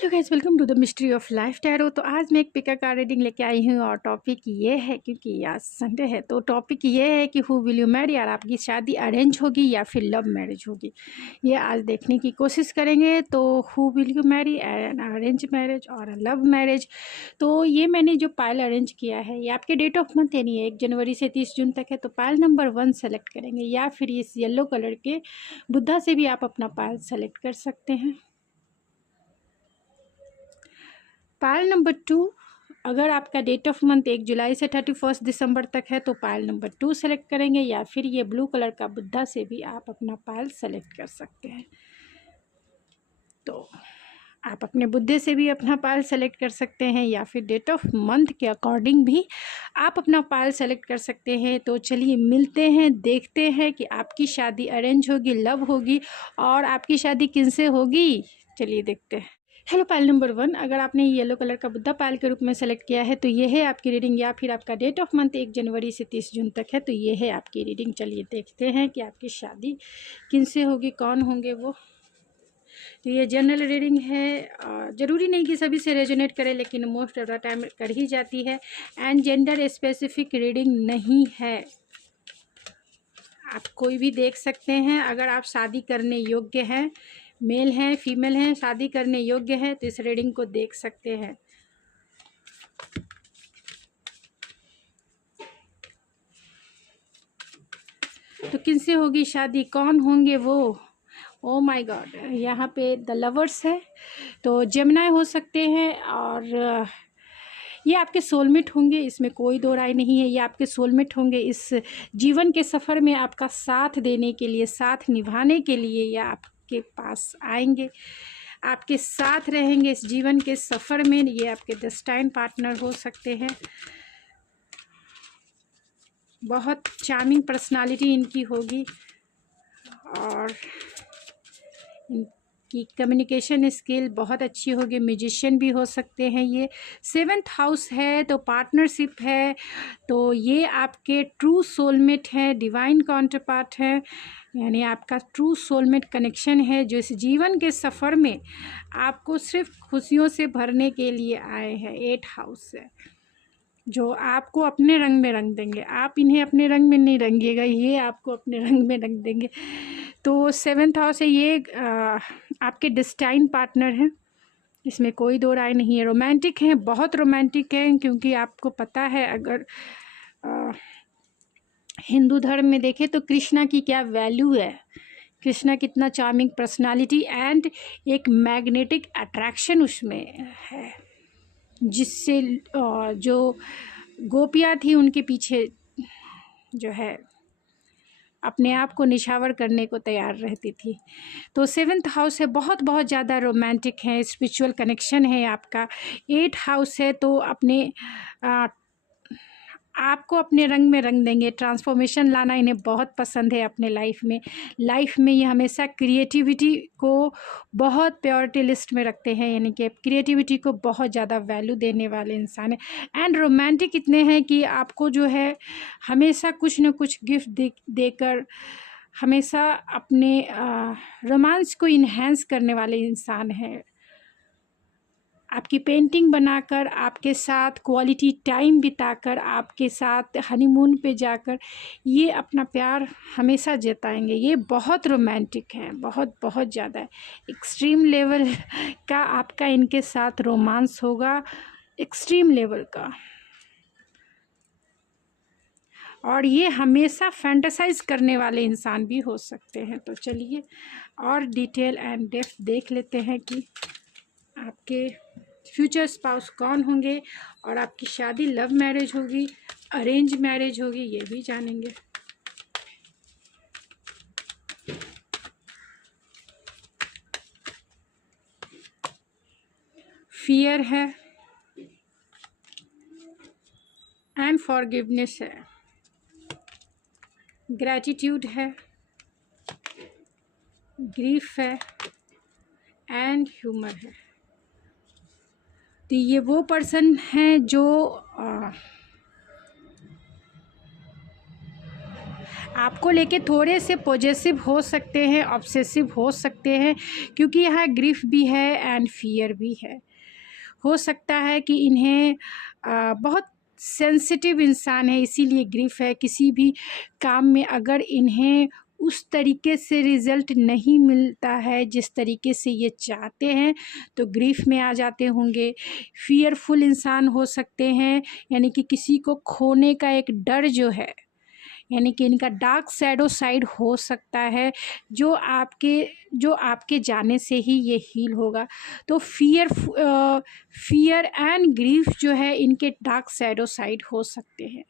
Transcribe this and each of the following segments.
Hello guys, welcome to the mystery of life tarot. तो आज मैं एक पिका कार्ड रीडिंग लेके आई हूँ और टॉपिक ये है, क्योंकि आज संडे है तो टॉपिक ये है कि हु विल यू मैरी, और आपकी शादी अरेंज होगी या फिर लव मैरिज होगी, ये आज देखने की कोशिश करेंगे। तो who will you Mary, an arrange marriage और लव मैरिज। तो ये मैंने जो पायल अरेंज किया है ये आपके डेट ऑफ मंथ यानी 1 जनवरी से 30 जून तक है। तो पायल नंबर 1 सेलेक्ट करेंगे, या फिर इस येलो कलर के बुद्धा से भी आप अपना पायल सेलेक्ट कर सकते हैं। पायल नंबर 2, अगर आपका डेट ऑफ मंथ 1 जुलाई से 31 दिसंबर तक है तो पायल नंबर 2 सेलेक्ट करेंगे, या फिर ये ब्लू कलर का बुद्धा से भी आप अपना पायल सेलेक्ट कर सकते हैं। तो आप अपने बुद्धे से भी अपना पायल सेलेक्ट कर सकते हैं, या फिर डेट ऑफ मंथ के अकॉर्डिंग भी आप अपना पायल सेलेक्ट कर सकते हैं। तो चलिए मिलते हैं, देखते हैं कि आपकी शादी अरेंज होगी, लव होगी, और आपकी शादी किनसे होगी। चलिए देखते हैं। हेलो पायल नंबर 1, अगर आपने येलो कलर का बुद्धा पायल के रूप में सेलेक्ट किया है तो ये है आपकी रीडिंग, या फिर आपका डेट ऑफ मंथ 1 जनवरी से 30 जून तक है तो ये है आपकी रीडिंग। चलिए देखते हैं कि आपकी शादी किनसे होगी, कौन होंगे वो। तो ये जनरल रीडिंग है, ज़रूरी नहीं कि सभी से रेजोनेट करे, लेकिन मोस्ट ऑफ द टाइम कर ही जाती है। एंड जेंडर स्पेसिफिक रीडिंग नहीं है, आप कोई भी देख सकते हैं। अगर आप शादी करने योग्य हैं, मेल हैं फीमेल हैं, शादी करने योग्य हैं, तो इस रीडिंग को देख सकते हैं। तो किनसे होगी शादी, कौन होंगे वो। ओ माय गॉड, यहाँ पे द लवर्स है, तो जेमिनी हो सकते हैं, और ये आपके सोलमेट होंगे, इसमें कोई दो राय नहीं है। ये आपके सोलमेट होंगे, इस जीवन के सफ़र में आपका साथ देने के लिए, साथ निभाने के लिए ये आपके पास आएंगे, आपके साथ रहेंगे इस जीवन के सफ़र में। ये आपके डेस्टाइन पार्टनर हो सकते हैं। बहुत चार्मिंग पर्सनालिटी इनकी होगी, और इनकी कम्युनिकेशन स्किल बहुत अच्छी होगी। म्यूजिशियन भी हो सकते हैं। ये 7th हाउस है तो पार्टनरशिप है, तो ये आपके ट्रू सोलमेट है, डिवाइन काउंटरपार्ट है, यानी आपका ट्रू सोलमेट कनेक्शन है, जो इस जीवन के सफ़र में आपको सिर्फ खुशियों से भरने के लिए आए हैं। 8 हाउस है जो आपको अपने रंग में रंग देंगे, आप इन्हें अपने रंग में नहीं रंगिएगा, ये आपको अपने रंग में रंग देंगे। तो 7th हाउस है, ये आपके डेस्टाइन पार्टनर हैं, इसमें कोई दो राय नहीं है। रोमांटिक हैं, बहुत रोमांटिक हैं, क्योंकि आपको पता है, अगर हिंदू धर्म में देखें तो कृष्णा की क्या वैल्यू है, कृष्णा कितना चार्मिंग पर्सनालिटी एंड एक मैग्नेटिक अट्रैक्शन उसमें है, जिससे जो गोपियाँ थी उनके पीछे जो है अपने आप को निछावर करने को तैयार रहती थी। तो 7th हाउस है, बहुत बहुत ज़्यादा रोमांटिक है, स्पिरिचुअल कनेक्शन है आपका। 8 हाउस है तो अपने आपको अपने रंग में रंग देंगे, ट्रांसफॉर्मेशन लाना इन्हें बहुत पसंद है अपने लाइफ में ये हमेशा क्रिएटिविटी को बहुत प्रायोरिटी लिस्ट में रखते हैं, यानी कि क्रिएटिविटी को बहुत ज़्यादा वैल्यू देने वाले इंसान हैं। एंड रोमांटिक इतने हैं कि आपको जो है हमेशा कुछ न कुछ गिफ्ट देकर हमेशा अपने रोमांस को इन्हेंस करने वाले इंसान हैं। आपकी पेंटिंग बनाकर, आपके साथ क्वालिटी टाइम बिताकर, आपके साथ हनीमून पे जाकर ये अपना प्यार हमेशा जताएंगे। ये बहुत रोमांटिक हैं, बहुत बहुत ज़्यादा एक्सट्रीम लेवल का आपका इनके साथ रोमांस होगा, एक्सट्रीम लेवल का। और ये हमेशा फैंटेसाइज करने वाले इंसान भी हो सकते हैं। तो चलिए और डिटेल एंड डेप्थ देख लेते हैं कि आपके फ्यूचर स्पाउस कौन होंगे, और आपकी शादी लव मैरिज होगी, अरेंज मैरिज होगी, ये भी जानेंगे। फियर है एंड फॉरगिवनेस है, ग्रैटिट्यूड है, ग्रीफ है एंड ह्यूमर है। तो ये वो पर्सन हैं जो आपको लेके थोड़े से पॉजेसिव हो सकते हैं, ऑब्सेसिव हो सकते हैं, क्योंकि यहाँ ग्रीफ भी है एंड फियर भी है। हो सकता है कि इन्हें बहुत सेंसिटिव इंसान है, इसीलिए ग्रीफ है। किसी भी काम में अगर इन्हें उस तरीके से रिज़ल्ट नहीं मिलता है जिस तरीके से ये चाहते हैं, तो ग्रीफ में आ जाते होंगे। फियरफुल इंसान हो सकते हैं, यानी कि किसी को खोने का एक डर जो है, यानी कि इनका डार्क शैडो साइड हो सकता है, जो आपके जाने से ही ये हील होगा। तो फियर एंड ग्रीफ जो है इनके डार्क शैडो साइड हो सकते हैं,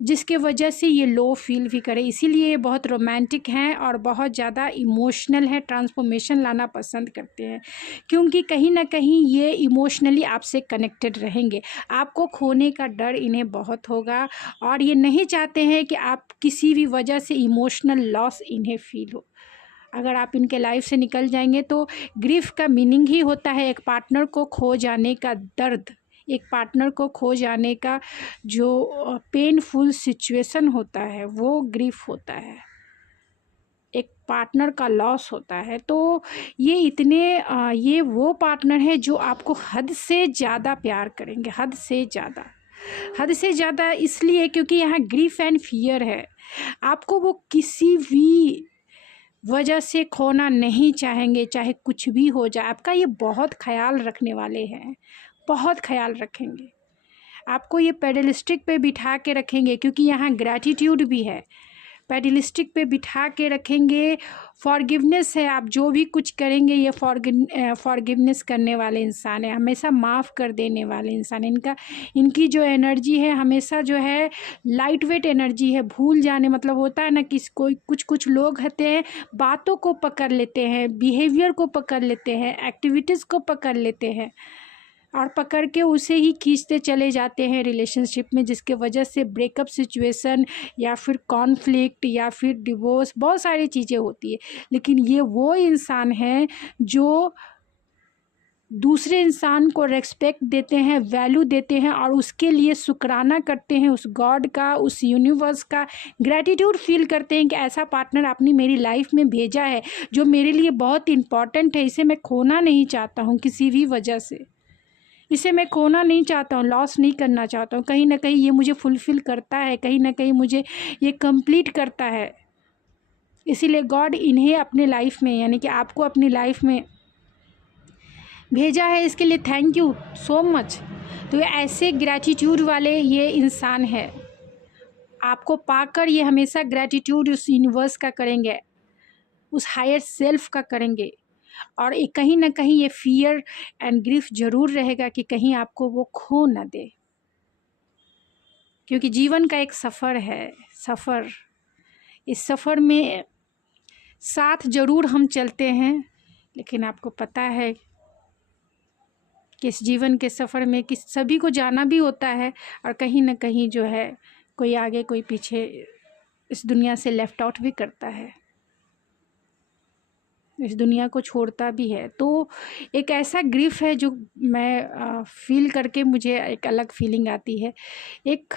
जिसके वजह से ये लो फील भी करे। इसीलिए ये बहुत रोमांटिक हैं और बहुत ज़्यादा इमोशनल है, ट्रांसफॉर्मेशन लाना पसंद करते हैं, क्योंकि कहीं ना कहीं ये इमोशनली आपसे कनेक्टेड रहेंगे। आपको खोने का डर इन्हें बहुत होगा और ये नहीं चाहते हैं कि आप किसी भी वजह से इमोशनल लॉस इन्हें फील हो। अगर आप इनके लाइफ से निकल जाएंगे तो ग्रीफ का मीनिंग ही होता है एक पार्टनर को खो जाने का दर्द, एक पार्टनर को खो जाने का जो पेनफुल सिचुएशन होता है वो ग्रीफ होता है, एक पार्टनर का लॉस होता है। तो ये वो पार्टनर है जो आपको हद से ज़्यादा प्यार करेंगे, हद से ज़्यादा इसलिए क्योंकि यहाँ ग्रीफ एंड फियर है। आपको वो किसी भी वजह से खोना नहीं चाहेंगे, चाहे कुछ भी हो जाए। आपका ये बहुत ख्याल रखने वाले हैं, बहुत ख्याल रखेंगे। आपको ये पेडलिस्टिक पे बिठा के रखेंगे, क्योंकि यहाँ ग्रैटिट्यूड भी है। पेडलिस्टिक पे बिठा के रखेंगे, फॉरगिवनेस है। आप जो भी कुछ करेंगे ये फॉरगिवनेस करने वाले इंसान है, हमेशा माफ़ कर देने वाले इंसान है। इनकी जो एनर्जी है हमेशा जो है लाइट वेट एनर्जी है। भूल जाने मतलब होता है ना कि कुछ लोग होते हैं बातों को पकड़ लेते हैं, बिहेवियर को पकड़ लेते हैं, एक्टिविटीज़ को पकड़ लेते हैं और पकड़ के उसे ही खींचते चले जाते हैं रिलेशनशिप में, जिसके वजह से ब्रेकअप सिचुएशन या फिर कॉन्फ्लिक्ट या फिर डिवोर्स, बहुत सारी चीज़ें होती है। लेकिन ये वो इंसान है जो दूसरे इंसान को रेस्पेक्ट देते हैं, वैल्यू देते हैं और उसके लिए शुक्राना करते हैं, उस गॉड का, उस यूनिवर्स का ग्रैटिट्यूड फील करते हैं कि ऐसा पार्टनर आपने मेरी लाइफ में भेजा है जो मेरे लिए बहुत इम्पॉर्टेंट है। इसे मैं खोना नहीं चाहता हूँ किसी भी वजह से, इसे मैं खोना नहीं चाहता हूँ, लॉस नहीं करना चाहता हूँ। कहीं ना कहीं ये मुझे फुलफ़िल करता है, कहीं ना कहीं मुझे ये कंप्लीट करता है। इसीलिए गॉड इन्हें अपने लाइफ में, यानी कि आपको अपनी लाइफ में भेजा है, इसके लिए थैंक यू सो मच। तो ये ऐसे ग्रैटिट्यूड वाले ये इंसान है, आपको पाकर ये हमेशा ग्रैटिट्यूड उस यूनिवर्स का करेंगे, उस हायर सेल्फ का करेंगे। और एक कहीं ना कहीं ये फियर एंड ग्रीफ ज़रूर रहेगा कि कहीं आपको वो खो ना दे, क्योंकि जीवन का एक सफ़र है। इस सफ़र में साथ ज़रूर हम चलते हैं, लेकिन आपको पता है कि इस जीवन के सफ़र में कि सभी को जाना भी होता है और कहीं ना कहीं जो है कोई आगे कोई पीछे इस दुनिया से लेफ़्ट आउट भी करता है, इस दुनिया को छोड़ता भी है। तो एक ऐसा ग्रीफ है जो मैं फील करके मुझे एक अलग फीलिंग आती है, एक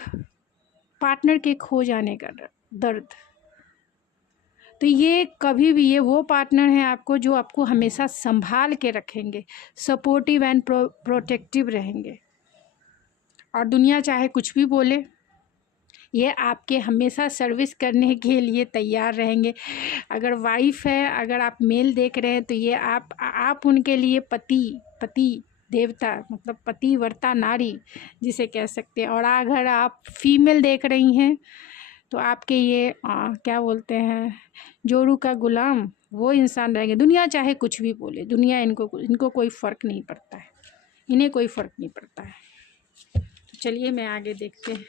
पार्टनर के खो जाने का दर्द। तो ये कभी भी ये वो पार्टनर है आपको जो आपको हमेशा संभाल के रखेंगे, सपोर्टिव एंड प्रोटेक्टिव रहेंगे। और दुनिया चाहे कुछ भी बोले, ये आपके हमेशा सर्विस करने के लिए तैयार रहेंगे। अगर वाइफ है, अगर आप मेल देख रहे हैं तो ये आप उनके लिए पति देवता, मतलब पतिव्रता नारी जिसे कह सकते हैं। और अगर आप फीमेल देख रही हैं तो आपके ये क्या बोलते हैं, जोरू का गुलाम वो इंसान रहेंगे। दुनिया चाहे कुछ भी बोले, दुनिया इनको कोई फ़र्क नहीं पड़ता है, इन्हें कोई फ़र्क नहीं पड़ता है। तो चलिए मैं आगे देखते हैं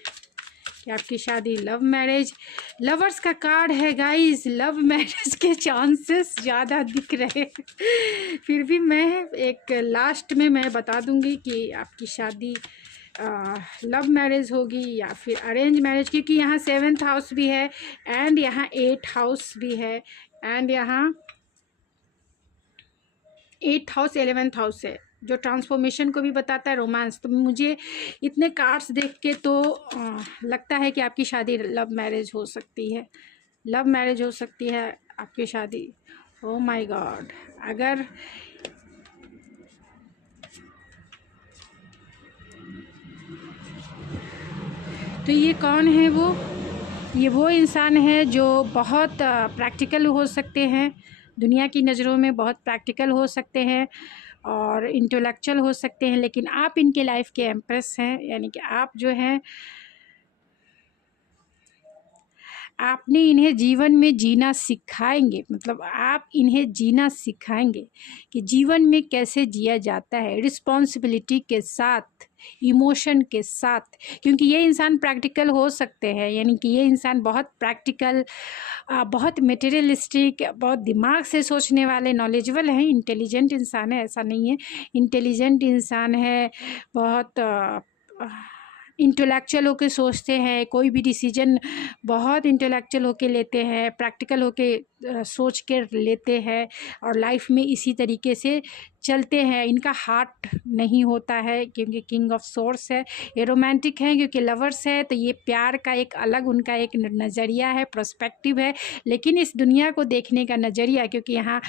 कि आपकी शादी लव मैरिज, लवर्स का कार्ड है गाइस, लव मैरिज के चांसेस ज़्यादा दिख रहे फिर भी मैं एक लास्ट में मैं बता दूंगी कि आपकी शादी लव मैरिज होगी या फिर अरेंज मैरिज, क्योंकि यहाँ 7th हाउस भी है एंड यहाँ 8th हाउस भी है एंड यहाँ 8th हाउस 11th हाउस है। जो ट्रांसफॉर्मेशन को भी बताता है, रोमांस। तो मुझे इतने कार्ड्स देख के तो लगता है कि आपकी शादी लव मैरिज हो सकती है, लव मैरिज हो सकती है आपकी शादी। ओ माय गॉड। अगर तो ये कौन है वो? ये वो इंसान है जो बहुत प्रैक्टिकल हो सकते हैं, दुनिया की नज़रों में बहुत प्रैक्टिकल हो सकते हैं और इंटेलेक्चुअल हो सकते हैं, लेकिन आप इनके लाइफ के एम्प्रेस हैं। यानी कि आप जो हैं, आपने इन्हें जीवन में जीना सिखाएंगे, मतलब आप इन्हें जीना सिखाएंगे कि जीवन में कैसे जिया जाता है, रिस्पॉन्सिबिलिटी के साथ, इमोशन के साथ। क्योंकि ये इंसान प्रैक्टिकल हो सकते हैं, यानी कि ये इंसान बहुत प्रैक्टिकल, बहुत मटेरियलिस्टिक, बहुत दिमाग से सोचने वाले, नॉलेजेबल हैं, इंटेलिजेंट इंसान है, ऐसा नहीं है, इंटेलिजेंट इंसान है, बहुत इंटेलेक्चुअल होके सोचते हैं, कोई भी डिसीजन बहुत इंटेलेक्चुअल होके लेते हैं, प्रैक्टिकल होके सोच के लेते हैं और लाइफ में इसी तरीके से चलते हैं। इनका हार्ट नहीं होता है क्योंकि किंग ऑफ सोर्स है। ये रोमांटिक हैं क्योंकि लवर्स है, तो ये प्यार का एक अलग उनका एक नज़रिया है, पर्सपेक्टिव है। लेकिन इस दुनिया को देखने का नज़रिया, क्योंकि यहाँ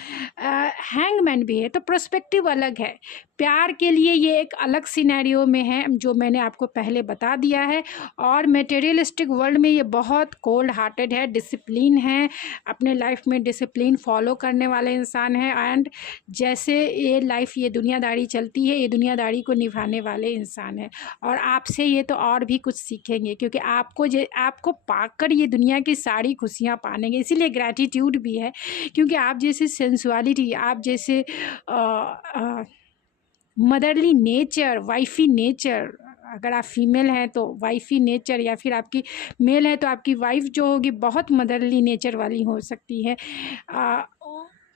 हैंगमैन भी है, तो पर्सपेक्टिव अलग है। प्यार के लिए ये एक अलग सिनेरियो में है जो मैंने आपको पहले बता दिया है। और मटेरियलिस्टिक वर्ल्ड में ये बहुत कोल्ड हार्टेड है, डिसिप्लिन है, अपने लाइफ में डिसिप्लिन फॉलो करने वाले इंसान है। एंड जैसे ये लाइफ, ये दुनियादारी चलती है, ये दुनियादारी को निभाने वाले इंसान है। और आपसे ये तो और भी कुछ सीखेंगे, क्योंकि आपको पाकर ये दुनिया की सारी खुशियाँ पाएंगे। इसीलिए ग्रैटिट्यूड भी है, क्योंकि आप जैसे सेंसुअलिटी, आप जैसे मदरली नेचर, वाइफी नेचर, अगर आप फीमेल हैं तो वाइफी नेचर, या फिर आपकी मेल है तो आपकी वाइफ जो होगी बहुत मदरली नेचर वाली हो सकती है,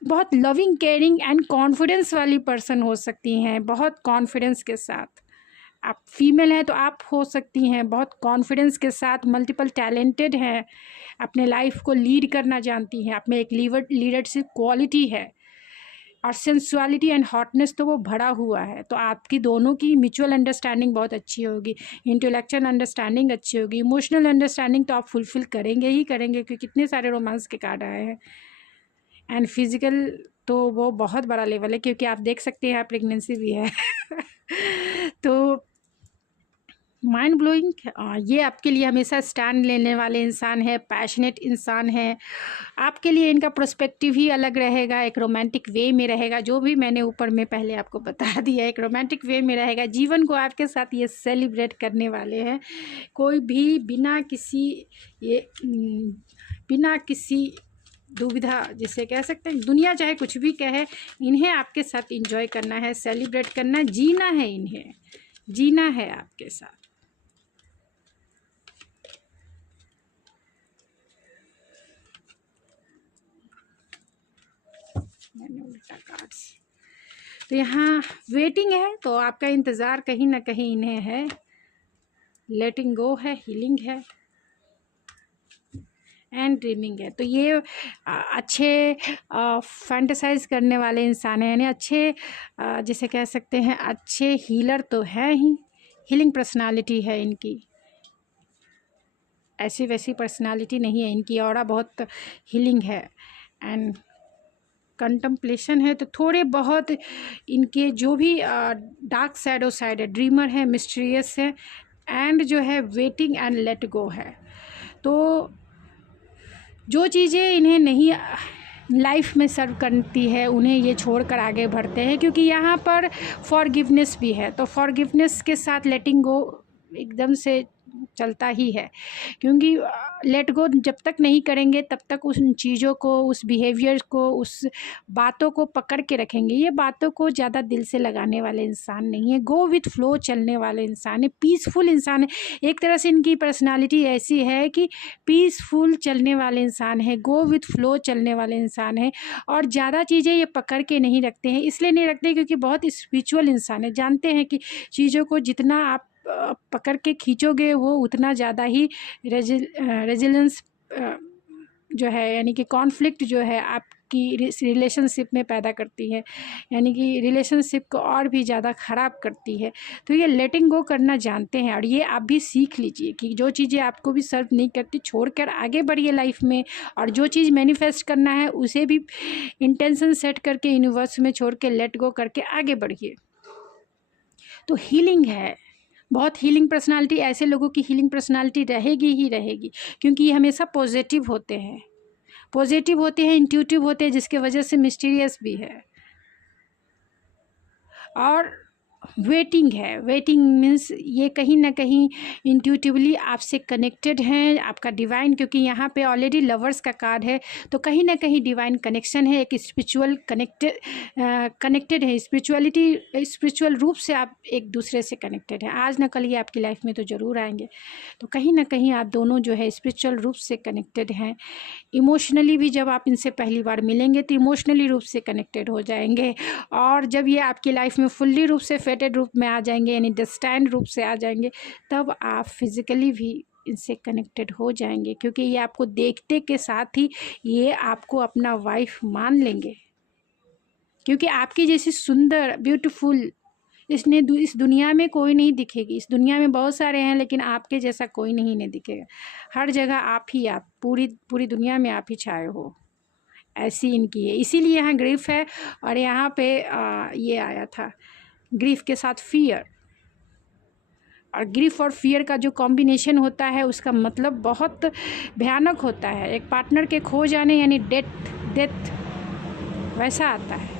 बहुत लविंग, केयरिंग एंड कॉन्फिडेंस वाली पर्सन हो सकती हैं, बहुत कॉन्फिडेंस के साथ। आप फीमेल हैं तो आप हो सकती हैं बहुत कॉन्फिडेंस के साथ, मल्टीपल टैलेंटेड हैं, अपने लाइफ को लीड करना जानती हैं, आप में एक लीडरशिप क्वालिटी है, और सेंसुअलिटी एंड हॉटनेस तो वो भरा हुआ है। तो आपकी दोनों की म्यूचुअल अंडरस्टैंडिंग बहुत अच्छी होगी, इंटेलेक्चुअल अंडरस्टैंडिंग अच्छी होगी, इमोशनल अंडरस्टैंडिंग तो आप फुलफ़िल करेंगे ही करेंगे, क्योंकि कितने सारे रोमांस के कार्ड आए हैं। एंड फिज़िकल तो वो बहुत बड़ा लेवल है, क्योंकि आप देख सकते हैं प्रेगनेंसी भी है तो माइंड ब्लोइंग, ये आपके लिए हमेशा स्टैंड लेने वाले इंसान है, पैशनेट इंसान है। आपके लिए इनका पर्सपेक्टिव ही अलग रहेगा, एक रोमांटिक वे में रहेगा, जो भी मैंने ऊपर में पहले आपको बता दिया, एक रोमांटिक वे में रहेगा। जीवन को आपके साथ ये सेलिब्रेट करने वाले हैं, कोई भी बिना किसी दुविधा, जिसे कह सकते हैं, दुनिया चाहे कुछ भी कहे, इन्हें आपके साथ इंजॉय करना है, सेलिब्रेट करना है, जीना है, इन्हें जीना है आपके साथ। मैंने उल्टा कार्ड्स, तो यहाँ वेटिंग है, तो आपका इंतज़ार कहीं ना कहीं इन्हें है, लेटिंग गो है, हीलिंग है एंड ड्रीमिंग है। तो ये अच्छे फैंटेसाइज करने वाले इंसान हैं, यानी अच्छे जिसे कह सकते हैं अच्छे हीलर तो हैं ही, हीलिंग पर्सनालिटी है इनकी, ऐसी वैसी पर्सनालिटी नहीं है इनकी, ऑरा बहुत हीलिंग है। एंड कंटम्पलेशन है, तो थोड़े बहुत इनके जो भी डार्क सैडो साइड है, ड्रीमर है, मिस्टीरियस है, एंड जो है वेटिंग एंड लेट गो है। तो जो चीज़ें इन्हें नहीं लाइफ में सर्व करती है, उन्हें ये छोड़कर आगे बढ़ते हैं, क्योंकि यहाँ पर फॉरगिवनेस भी है। तो फॉरगिवनेस के साथ लेटिंग गो एकदम से चलता ही है, क्योंकि लेट गो जब तक नहीं करेंगे तब तक उन चीज़ों को, उस बिहेवियर को, उस बातों को पकड़ के रखेंगे। ये बातों को ज़्यादा दिल से लगाने वाले इंसान नहीं है, गो विथ फ्लो चलने वाले इंसान है, पीसफुल इंसान है। एक तरह से इनकी पर्सनालिटी ऐसी है कि पीसफुल चलने वाले इंसान है, गो विथ फ्लो चलने वाले इंसान है, और ज़्यादा चीज़ें ये पकड़ के नहीं रखते हैं। इसलिए नहीं रखते क्योंकि बहुत स्पिरिचुअल इंसान है, जानते हैं कि चीज़ों को जितना आप पकड़ के खींचोगे वो उतना ज़्यादा ही रेजिलेंस जो है, यानी कि कॉन्फ्लिक्ट जो है आप आपकी रिलेशनशिप में पैदा करती है, यानी कि रिलेशनशिप को और भी ज़्यादा ख़राब करती है। तो ये लेटिंग गो करना जानते हैं, और ये आप भी सीख लीजिए कि जो चीज़ें आपको भी सर्व नहीं करती छोड़कर आगे बढ़िए लाइफ में, और जो चीज़ मैनिफेस्ट करना है उसे भी इंटेंशन सेट करके यूनिवर्स में छोड़ के लेट गो करके आगे बढ़िए। तो हीलिंग है, बहुत हीलिंग पर्सनालिटी, ऐसे लोगों की हीलिंग पर्सनालिटी रहेगी ही रहेगी, क्योंकि ये हमेशा पॉजिटिव होते हैं, इंट्यूटिव होते हैं, जिसके वजह से मिस्टीरियस भी है। और वेटिंग है, वेटिंग मीन्स ये कहीं ना कहीं इंट्यूटिवली आपसे कनेक्टेड हैं, आपका डिवाइन, क्योंकि यहाँ पे ऑलरेडी लवर्स का कार्ड है, तो कहीं ना कहीं डिवाइन कनेक्शन है, एक स्पिरिचुअल कनेक्टेड है, स्पिरिचुअल रूप से आप एक दूसरे से कनेक्टेड हैं। आज ना कल ये आपकी लाइफ में तो ज़रूर आएंगे, तो कहीं ना कहीं आप दोनों जो है स्पिरिचुअल रूप से कनेक्टेड हैं। इमोशनली भी जब आप इनसे पहली बार मिलेंगे तो इमोशनली रूप से कनेक्टेड हो जाएंगे, और जब ये आपकी लाइफ में फुल्ली रूप से फेटेड रूप में आ जाएंगे, यानी डेस्टाइन्ड रूप से आ जाएंगे, तब आप फिज़िकली भी इनसे कनेक्टेड हो जाएंगे, क्योंकि ये आपको देखते के साथ ही ये आपको अपना वाइफ मान लेंगे, क्योंकि आपकी जैसी सुंदर ब्यूटीफुल इस दुनिया में कोई नहीं दिखेगी। इस दुनिया में बहुत सारे हैं, लेकिन आपके जैसा कोई नहीं दिखेगा। हर जगह आप ही आप, पूरी दुनिया में आप ही छाए हो, ऐसी इनकी है। इसीलिए यहाँ ग्रीफ है, और यहाँ पे ये आया था ग्रीफ के साथ फियर, और ग्रीफ और फियर का जो कॉम्बिनेशन होता है उसका मतलब बहुत भयानक होता है। एक पार्टनर के खो जाने यानी डेथ वैसा आता है।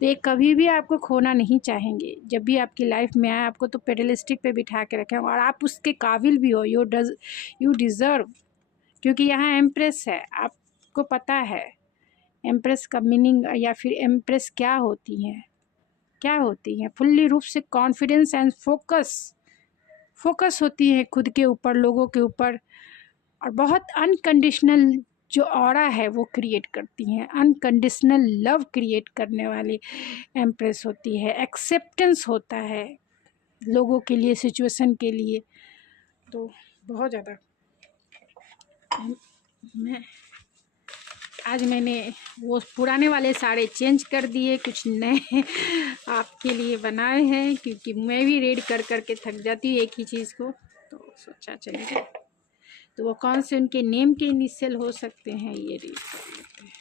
तो ये कभी भी आपको खोना नहीं चाहेंगे। जब भी आपकी लाइफ में आए आपको तो पेडलिस्टिक पे बिठा के रखें, और आप उसके काबिल भी हो, यू डिज़र्व, क्योंकि यहाँ एम्प्रेस है। आपको पता है एम्प्रेस का मीनिंग, या फिर एम्प्रेस क्या होती हैं, फुल्ली रूप से कॉन्फिडेंस एंड फोकस होती है खुद के ऊपर, लोगों के ऊपर, और बहुत अनकंडीशनल जो ऑरा है वो क्रिएट करती हैं। अनकंडीशनल लव क्रिएट करने वाली एम्प्रेस होती है। एक्सेप्टेंस होता है लोगों के लिए, सिचुएशन के लिए। तो बहुत ज़्यादा आज मैंने वो पुराने वाले सारे चेंज कर दिए, कुछ नए आपके लिए बनाए हैं, क्योंकि मैं भी रीड कर के थक जाती हूँ एक ही चीज़ को। तो सोचा चलिए, तो वो कौन से उनके नेम के इनिशियल हो सकते हैं ये रीड कर लेते हैं।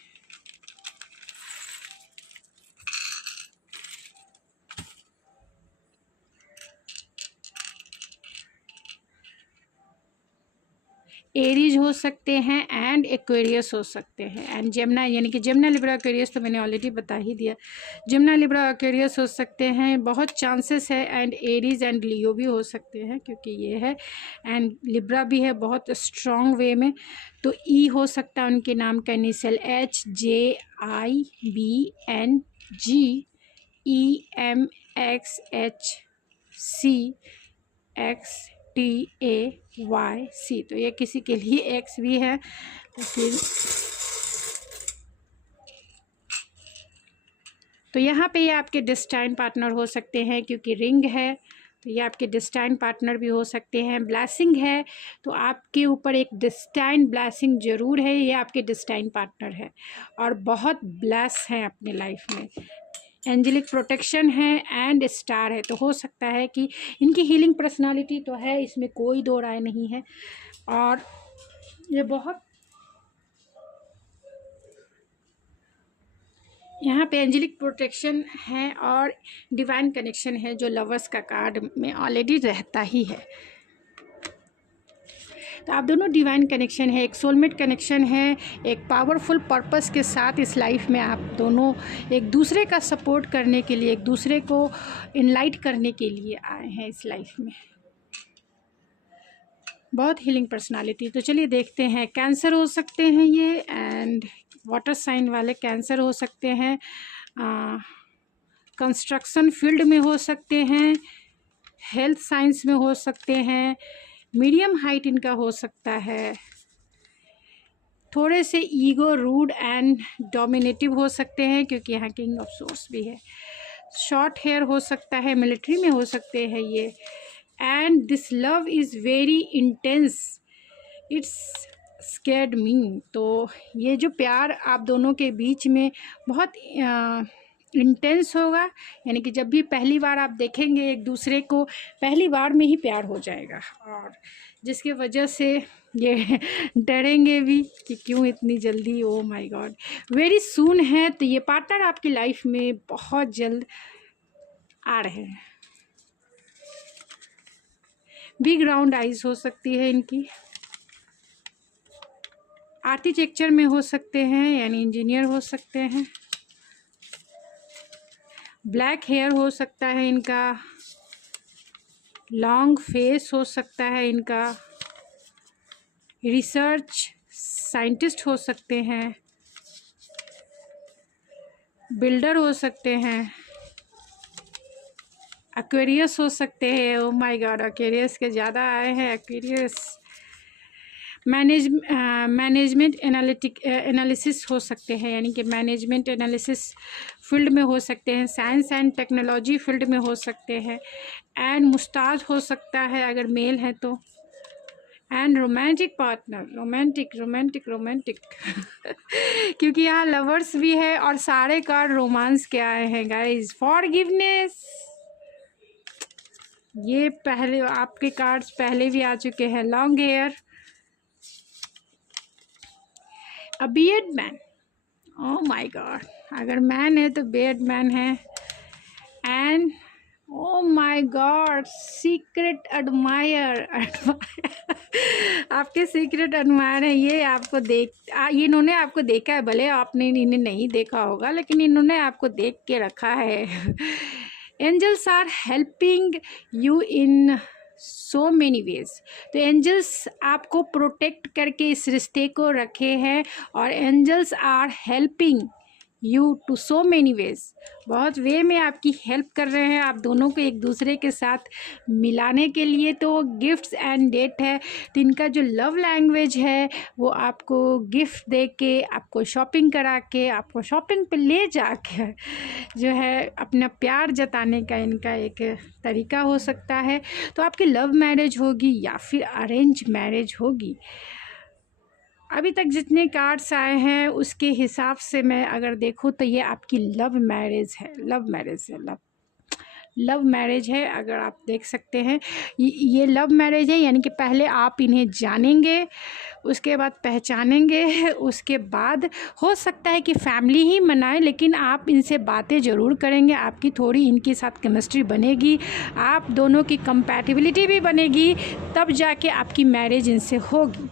एरीज हो सकते हैं, एंड एक्वेरियस हो सकते हैं, एंड जेमिनी, यानी कि जेमिनी, लिब्रा, एक्वेरियस तो मैंने ऑलरेडी बता ही दिया। जेमिनी, लिब्रा, एक्वेरियस हो सकते हैं, बहुत चांसेस है, एंड एरीज एंड लियो भी हो सकते हैं, क्योंकि ये है, एंड लिब्रा भी है बहुत स्ट्रॉन्ग वे में। तो ई हो सकता है उनके नाम का इनिशियल, HJIBNGEMXHCXTAYC। तो ये किसी के लिए एक्स भी है, तो यहाँ पे ये आपके डेस्टाइन पार्टनर हो सकते हैं, क्योंकि रिंग है तो ये आपके डेस्टाइन पार्टनर भी हो सकते हैं। ब्लेसिंग है तो आपके ऊपर एक डेस्टाइन ब्लेसिंग ज़रूर है, ये आपके डेस्टाइन पार्टनर है और बहुत ब्लेस हैं अपने लाइफ में। एंजेलिक प्रोटेक्शन है एंड स्टार है, तो हो सकता है कि इनकी हीलिंग पर्सनालिटी तो है, इसमें कोई दो राय नहीं है। और ये बहुत यहाँ पे एंजेलिक प्रोटेक्शन है और डिवाइन कनेक्शन है, जो लवर्स का कार्ड में ऑलरेडी रहता ही है। तो आप दोनों डिवाइन कनेक्शन है, एक सोलमेट कनेक्शन है, एक पावरफुल पर्पस के साथ इस लाइफ में आप दोनों एक दूसरे का सपोर्ट करने के लिए, एक दूसरे को इनलाइट करने के लिए आए हैं इस लाइफ में। बहुत हीलिंग पर्सनालिटी। तो चलिए देखते हैं, कैंसर हो सकते हैं ये, एंड वाटर साइन वाले कैंसर हो सकते हैं, कंस्ट्रक्शन फील्ड में हो सकते हैं, हेल्थ साइंस में हो सकते हैं, मीडियम हाइट इनका हो सकता है, थोड़े से ईगो, रूड एंड डोमिनेटिव हो सकते हैं, क्योंकि यहाँ किंग ऑफ सोर्स भी है, शॉर्ट हेयर हो सकता है, मिलिट्री में हो सकते हैं ये, and this love is very intense, it's scared me. तो ये जो प्यार आप दोनों के बीच में बहुत इंटेंस होगा, यानी कि जब भी पहली बार आप देखेंगे एक दूसरे को, पहली बार में ही प्यार हो जाएगा, और जिसकी वजह से ये डरेंगे भी कि क्यों इतनी जल्दी। ओ माय गॉड, वेरी सून है। तो ये पार्टनर आपकी लाइफ में बहुत जल्द आ रहे हैं। बिग राउंड आइज हो सकती है इनकी, आर्किटेक्चर में हो सकते हैं, यानी इंजीनियर हो सकते हैं, ब्लैक हेयर हो सकता है इनका, लॉन्ग फेस हो सकता है इनका, रिसर्च साइंटिस्ट हो सकते हैं, बिल्डर हो सकते हैं, एक्वेरियस हो सकते हैं। ओ माय गॉड, एक्वेरियस के ज़्यादा आए हैं। एक्वेरियस मैनेजमेंट एनालिसिस हो सकते हैं, यानी कि मैनेजमेंट एनालिसिस फील्ड में हो सकते हैं, साइंस एंड टेक्नोलॉजी फील्ड में हो सकते हैं, एंड मुस्ताज हो सकता है अगर मेल है तो, एंड रोमांटिक पार्टनर, रोमांटिक क्योंकि यहाँ लवर्स भी है और सारे कार्ड रोमांस के आए हैं गाइज। फॉरगिवनेस, ये पहले आपके कार्ड्स पहले भी आ चुके हैं। Long hair, a beard man, oh my God, अगर मैन है तो बियर्ड मैन है, and oh my God secret admirer आपके सीक्रेट एडमायर है। ये आपको ये इन्होंने आपको देखा है, भले आपने इन्हें नहीं देखा होगा, लेकिन इन्होंने आपको देख के रखा है। Angels are helping you in so many ways. तो एंजल्स आपको प्रोटेक्ट करके इस रिश्ते को रखे हैं, और angels are helping you to so many ways, बहुत वे में आपकी हेल्प कर रहे हैं आप दोनों को एक दूसरे के साथ मिलाने के लिए। तो गिफ्ट्स एंड डेट है, तो इनका जो लव लैंग्वेज है वो आपको गिफ्ट दे के, आपको शॉपिंग करा के, आपको शॉपिंग पे ले जाके जो है अपना प्यार जताने का इनका एक तरीका हो सकता है। तो आपकी लव मैरिज होगी या फिर अरेंज मैरिज होगी। अभी तक जितने कार्ड्स आए हैं उसके हिसाब से मैं अगर देखूँ तो ये आपकी लव मैरिज है, लव मैरिज है। अगर आप देख सकते हैं ये लव मैरिज है, यानी कि पहले आप इन्हें जानेंगे, उसके बाद पहचानेंगे, उसके बाद हो सकता है कि फैमिली ही मनाए, लेकिन आप इनसे बातें ज़रूर करेंगे, आपकी थोड़ी इनके साथ केमिस्ट्री बनेगी, आप दोनों की कंपैटिबिलिटी भी बनेगी, तब जाके आपकी मैरिज इनसे होगी।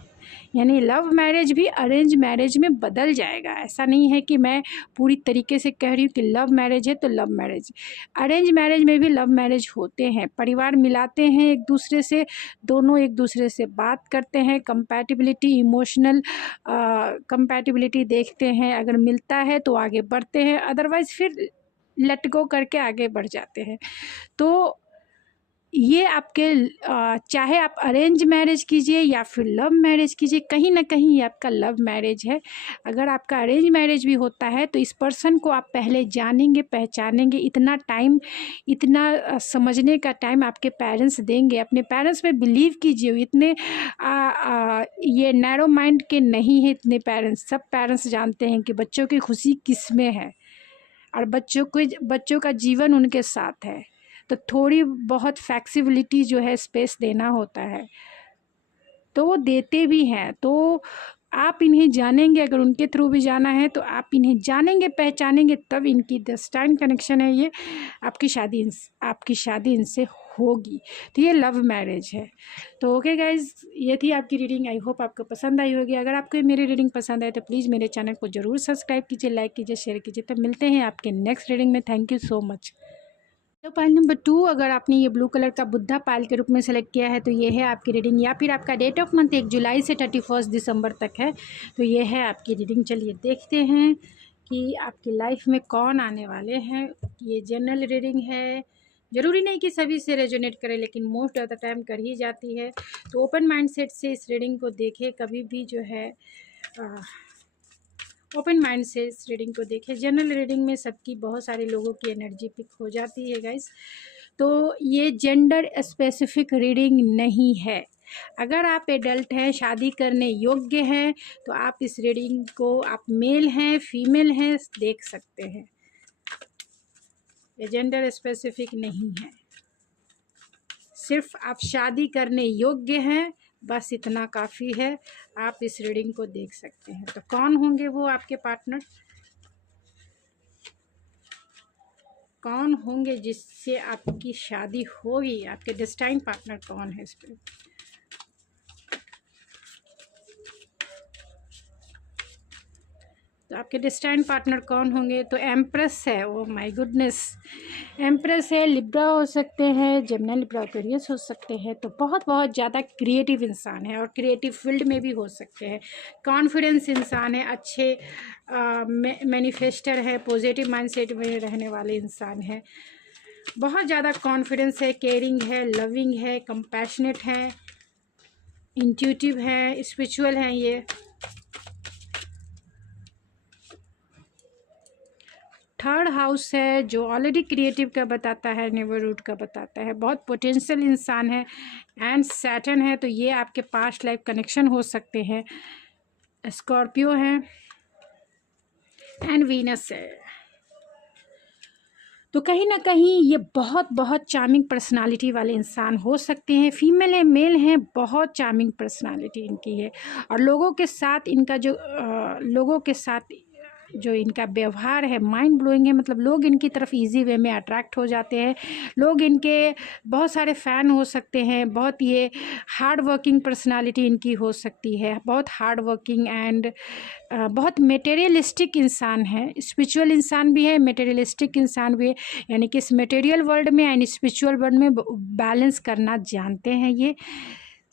यानी लव मैरिज भी अरेंज मैरिज में बदल जाएगा। ऐसा नहीं है कि मैं पूरी तरीके से कह रही हूँ कि लव मैरिज है तो लव मैरिज, अरेंज मैरिज में भी लव मैरिज होते हैं। परिवार मिलाते हैं एक दूसरे से, दोनों एक दूसरे से बात करते हैं, कंपैटिबिलिटी, इमोशनल कंपैटिबिलिटी देखते हैं, अगर मिलता है तो आगे बढ़ते हैं, अदरवाइज़ फिर लेट गो करके आगे बढ़ जाते हैं। तो ये आपके चाहे आप अरेंज मैरिज कीजिए या फिर लव मैरिज कीजिए, कहीं ना कहीं ये आपका लव मैरिज है। अगर आपका अरेंज मैरिज भी होता है तो इस पर्सन को आप पहले जानेंगे, पहचानेंगे, इतना टाइम, इतना समझने का टाइम आपके पेरेंट्स देंगे। अपने पेरेंट्स में बिलीव कीजिए, इतने ये नैरो माइंड के नहीं है इतने पेरेंट्स। सब पेरेंट्स जानते हैं कि बच्चों की खुशी किस में है, और बच्चों का जीवन उनके साथ है। तो थोड़ी बहुत फ्लेक्सिबिलिटी जो है, स्पेस देना होता है, तो वो देते भी हैं। तो आप इन्हें जानेंगे, अगर उनके थ्रू भी जाना है तो आप इन्हें जानेंगे, पहचानेंगे, तब इनकी डेस्टाइन कनेक्शन है, ये आपकी शादी इनसे होगी। तो ये लव मैरिज है। तो ओके गाइज, ये थी आपकी रीडिंग। आई होप आपको पसंद आई होगी। अगर आपको मेरी रीडिंग पसंद आए तो प्लीज़ मेरे चैनल को ज़रूर सब्सक्राइब कीजिए, लाइक कीजिए, शेयर कीजिए। तो मिलते हैं आपके नेक्स्ट रीडिंग में। Thank you so much. तो पाइल नंबर 2, अगर आपने ये ब्लू कलर का बुद्धा पाइल के रूप में सेलेक्ट किया है तो ये है आपकी रीडिंग, या फिर आपका डेट ऑफ मंथ 1 जुलाई से 31 दिसंबर तक है, तो ये है आपकी रीडिंग। चलिए देखते हैं कि आपकी लाइफ में कौन आने वाले हैं। ये जनरल रीडिंग है, ज़रूरी नहीं कि सभी से रेजोनेट करे, लेकिन मोस्ट ऑफ द टाइम कर ही जाती है। तो ओपन माइंडसेट से इस रीडिंग को देखें, कभी भी जो है ओपन माइंड से इस रीडिंग को देखें। जनरल रीडिंग में सबकी, बहुत सारे लोगों की एनर्जी पिक हो जाती है गाइस। तो ये जेंडर स्पेसिफिक रीडिंग नहीं है, अगर आप एडल्ट हैं, शादी करने योग्य हैं, तो आप इस रीडिंग को, आप मेल हैं फीमेल हैं, देख सकते हैं। ये जेंडर स्पेसिफिक नहीं है, सिर्फ आप शादी करने योग्य हैं, बस इतना काफ़ी है, आप इस रीडिंग को देख सकते हैं। तो कौन होंगे वो आपके पार्टनर, कौन होंगे जिससे आपकी शादी होगी, आपके डेस्टाइन पार्टनर कौन है इस पर। तो आपके डेस्टाइन पार्टनर कौन होंगे, तो एम्प्रेस है, ओ माय गुडनेस, एम्प्रेस है, लिब्रा हो सकते हैं, जेमिनी, लिब्रा, एक्वेरियस हो सकते हैं। तो बहुत बहुत ज़्यादा क्रिएटिव इंसान है और क्रिएटिव फील्ड में भी हो सकते हैं। कॉन्फिडेंस इंसान है, अच्छे मैनिफेस्टर है, पॉजिटिव माइंडसेट में रहने वाले इंसान है, बहुत ज़्यादा कॉन्फिडेंस है, केयरिंग है, लविंग है, कंपैशनेट है, इंट्यूटिव है, स्पिरिचुअल है। ये थर्ड हाउस है जो ऑलरेडी क्रिएटिव का बताता है, नेबरहुड का बताता है, बहुत पोटेंशियल इंसान है, एंड सैटर्न है, तो ये आपके पास्ट लाइफ कनेक्शन हो सकते हैं। स्कॉर्पियो है एंड वीनस है। तो कहीं ना कहीं ये बहुत बहुत चार्मिंग पर्सनालिटी वाले इंसान हो सकते हैं। फीमेल है, मेल हैं, बहुत चार्मिंग पर्सनालिटी इनकी है, और लोगों के साथ इनका जो लोगों के साथ जो इनका व्यवहार है माइंड ब्लोइंग है। मतलब लोग इनकी तरफ इजी वे में अट्रैक्ट हो जाते हैं, लोग इनके बहुत सारे फ़ैन हो सकते हैं। बहुत ये हार्ड वर्किंग पर्सनालिटी इनकी हो सकती है, बहुत हार्ड वर्किंग एंड बहुत मटेरियलिस्टिक इंसान है। स्पिरिचुअल इंसान भी है, मटेरियलिस्टिक इंसान भी है, यानी कि इस मटेरियल वर्ल्ड में एंड स्पिरिचुअल वर्ल्ड में बैलेंस करना जानते हैं। ये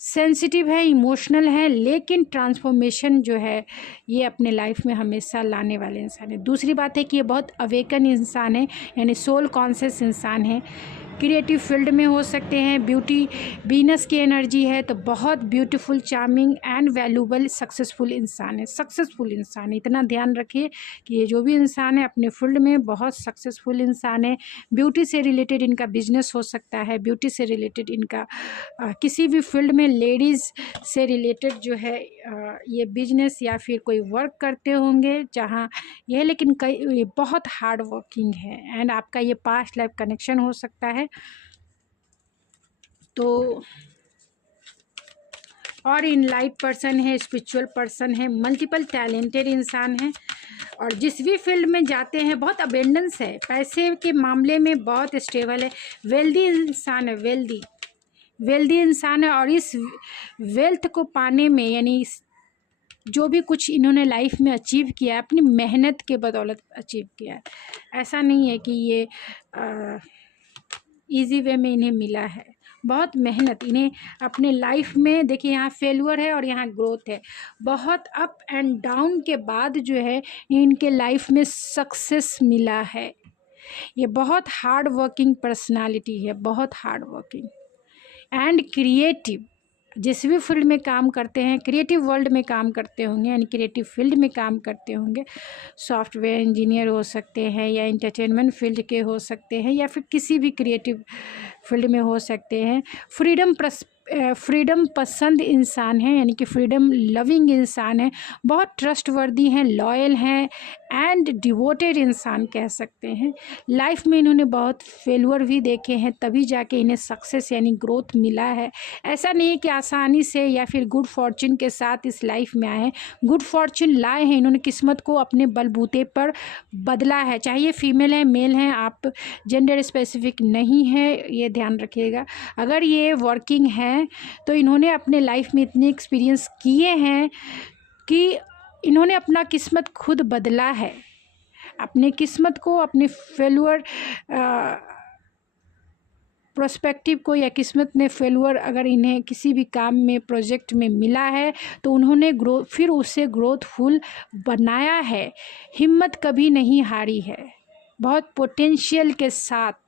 सेंसिटिव है, इमोशनल है, लेकिन ट्रांसफॉर्मेशन जो है ये अपने लाइफ में हमेशा लाने वाले इंसान है। दूसरी बात है कि ये बहुत अवेकन इंसान है, यानी सोल कॉन्शियस इंसान है। क्रिएटिव फील्ड में हो सकते हैं, ब्यूटी वीनस की एनर्जी है, तो बहुत beautiful, charming and valuable successful इंसान है। सक्सेसफुल इंसान है, इतना ध्यान रखिए कि ये जो भी इंसान है अपने फील्ड में बहुत सक्सेसफुल इंसान है। ब्यूटी से रिलेटेड इनका बिजनेस हो सकता है, ब्यूटी से रिलेटेड इनका किसी भी फील्ड में लेडीज़ से रिलेटेड जो है ये बिजनेस या फिर कोई वर्क करते होंगे जहाँ ये, लेकिन कई बहुत हार्ड वर्किंग है, एंड आपका ये पास्ट लाइफ कनेक्शन हो सकता है। तो और इन लाइफ पर्सन है, स्पिरिचुअल पर्सन है, मल्टीपल टैलेंटेड इंसान है, और जिस भी फील्ड में जाते हैं बहुत अबेंडेंस है, पैसे के मामले में बहुत स्टेबल है, वेल्दी इंसान है, वेल्दी इंसान है। और इस वेल्थ को पाने में, यानी जो भी कुछ इन्होंने लाइफ में अचीव किया है अपनी मेहनत के बदौलत अचीव किया है। ऐसा नहीं है कि ये इजी वे में इन्हें मिला है, बहुत मेहनत इन्हें अपने लाइफ में। देखिए यहाँ फेल्यूर है और यहाँ ग्रोथ है, बहुत अप एंड डाउन के बाद जो है इनके लाइफ में सक्सेस मिला है। ये बहुत हार्ड वर्किंग पर्सनालिटी है, बहुत हार्ड वर्किंग एंड क्रिएटिव। जिस भी फील्ड में काम करते हैं, क्रिएटिव वर्ल्ड में काम करते होंगे, यानी क्रिएटिव फील्ड में काम करते होंगे, सॉफ्टवेयर इंजीनियर हो सकते हैं, या एंटरटेनमेंट फील्ड के हो सकते हैं, या फिर किसी भी क्रिएटिव फील्ड में हो सकते हैं। फ्रीडम पसंद इंसान है, यानी कि फ्रीडम लविंग इंसान है, बहुत ट्रस्टवर्दी हैं, लॉयल हैं एंड डिवोटेड इंसान कह सकते हैं। लाइफ में इन्होंने बहुत फेल्यूर भी देखे हैं, तभी जाके इन्हें सक्सेस यानी ग्रोथ मिला है। ऐसा नहीं है कि आसानी से या फिर गुड फॉर्चून के साथ इस लाइफ में आए हैं, गुड फॉर्चून लाए हैं, इन्होंने किस्मत को अपने बलबूते पर बदला है। चाहे ये फीमेल है, मेल हैं, आप जेंडर स्पेसिफिक नहीं है, ये ध्यान रखिएगा। अगर ये वर्किंग है तो इन्होंने अपने लाइफ में इतने एक्सपीरियंस किए हैं कि इन्होंने अपना किस्मत खुद बदला है। अपने किस्मत को, अपने फेल्यूर प्रोस्पेक्टिव को, या किस्मत ने फेल्यूर अगर इन्हें किसी भी काम में, प्रोजेक्ट में मिला है, तो उन्होंने फिर उसे ग्रोथफुल बनाया है। हिम्मत कभी नहीं हारी है, बहुत पोटेंशियल के साथ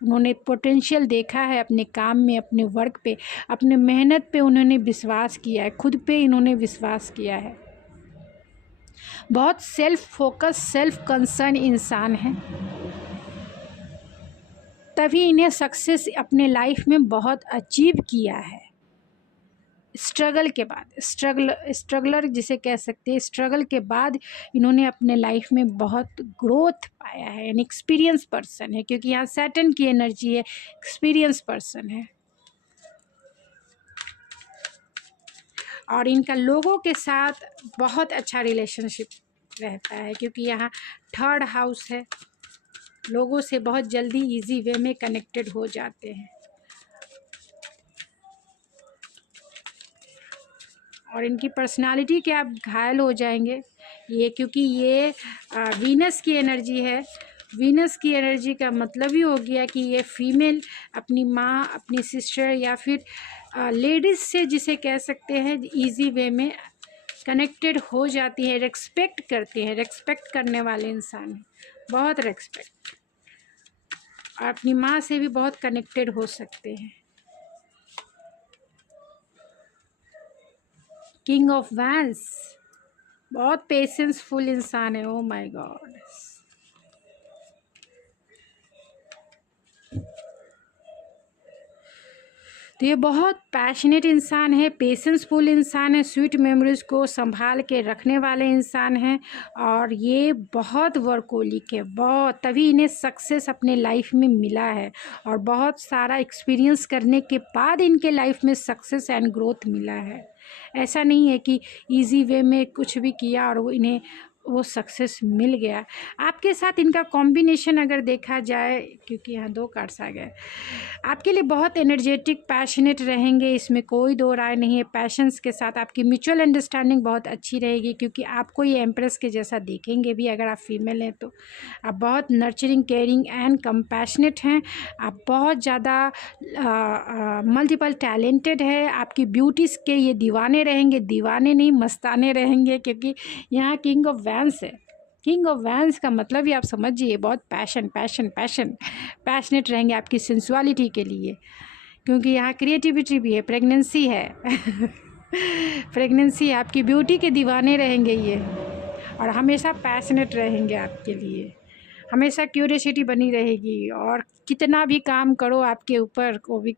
उन्होंने पोटेंशियल देखा है अपने काम में, अपने वर्क पे, अपने मेहनत पे उन्होंने विश्वास किया है, खुद पे इन्होंने विश्वास किया है। बहुत सेल्फ फोकस, सेल्फ कंसर्न इंसान है, तभी इन्हें सक्सेस अपने लाइफ में बहुत अचीव किया है। स्ट्रगल के बाद, स्ट्रगलर जिसे कह सकते हैं, स्ट्रगल के बाद इन्होंने अपने लाइफ में बहुत ग्रोथ पाया है, एन एक्सपीरियंस पर्सन है, क्योंकि यहाँ सैटर्न की एनर्जी है, एक्सपीरियंस पर्सन है। और इनका लोगों के साथ बहुत अच्छा रिलेशनशिप रहता है, क्योंकि यहाँ 3rd हाउस है, लोगों से बहुत जल्दी इजी वे में कनेक्टेड हो जाते हैं। और इनकी पर्सनालिटी के आप घायल हो जाएंगे ये, क्योंकि ये वीनस की एनर्जी है। वीनस की एनर्जी का मतलब ही हो गया कि ये फीमेल अपनी माँ, अपनी सिस्टर या फिर लेडीज़ से जिसे कह सकते हैं इजी वे में कनेक्टेड हो जाती है, रेस्पेक्ट करते हैं, रेस्पेक्ट करने वाले इंसान हैं, बहुत रेस्पेक्ट, और अपनी माँ से भी बहुत कनेक्टेड हो सकते हैं। किंग ऑफ वैंस बहुत पेशेंसफुल इंसान है। ओ माय गॉड, तो ये बहुत पैशनेट इंसान है, पेशेंसफुल इंसान है, स्वीट मेमोरीज को संभाल के रखने वाले इंसान हैं, और ये बहुत वर्कोलिक है, बहुत, तभी इन्हें सक्सेस अपने लाइफ में मिला है, और बहुत सारा एक्सपीरियंस करने के बाद इनके लाइफ में सक्सेस एंड ग्रोथ मिला है। ऐसा नहीं है कि इजी वे में कुछ भी किया और इन्हें वो सक्सेस मिल गया। आपके साथ इनका कॉम्बिनेशन अगर देखा जाए, क्योंकि यहाँ 2 कार्ड्स आ गए, आपके लिए बहुत एनर्जेटिक, पैशनेट रहेंगे, इसमें कोई दो राय नहीं है। पैशंस के साथ आपकी म्यूचुअल अंडरस्टैंडिंग बहुत अच्छी रहेगी, क्योंकि आपको ये एम्प्रेस के जैसा देखेंगे भी अगर आप फीमेल हैं तो। आप बहुत नर्चरिंग, केयरिंग एंड कंपैशनेट हैं, आप बहुत ज़्यादा मल्टीपल टैलेंटेड है, आपकी ब्यूटीज़ के ये दीवाने रहेंगे, दीवाने नहीं मस्ताने रहेंगे, क्योंकि यहाँ किंग ऑफ वैंस है। किंग ऑफ वैंस का मतलब ही आप समझिए, बहुत पैशनेट रहेंगे आपकी सेंसुअलिटी के लिए, क्योंकि यहाँ क्रिएटिविटी भी है, प्रेगनेंसी है प्रेगनेंसी है, आपकी ब्यूटी के दीवाने रहेंगे ये, और हमेशा पैशनेट रहेंगे आपके लिए, हमेशा क्यूरियोसिटी बनी रहेगी, और कितना भी काम करो आपके ऊपर वो भी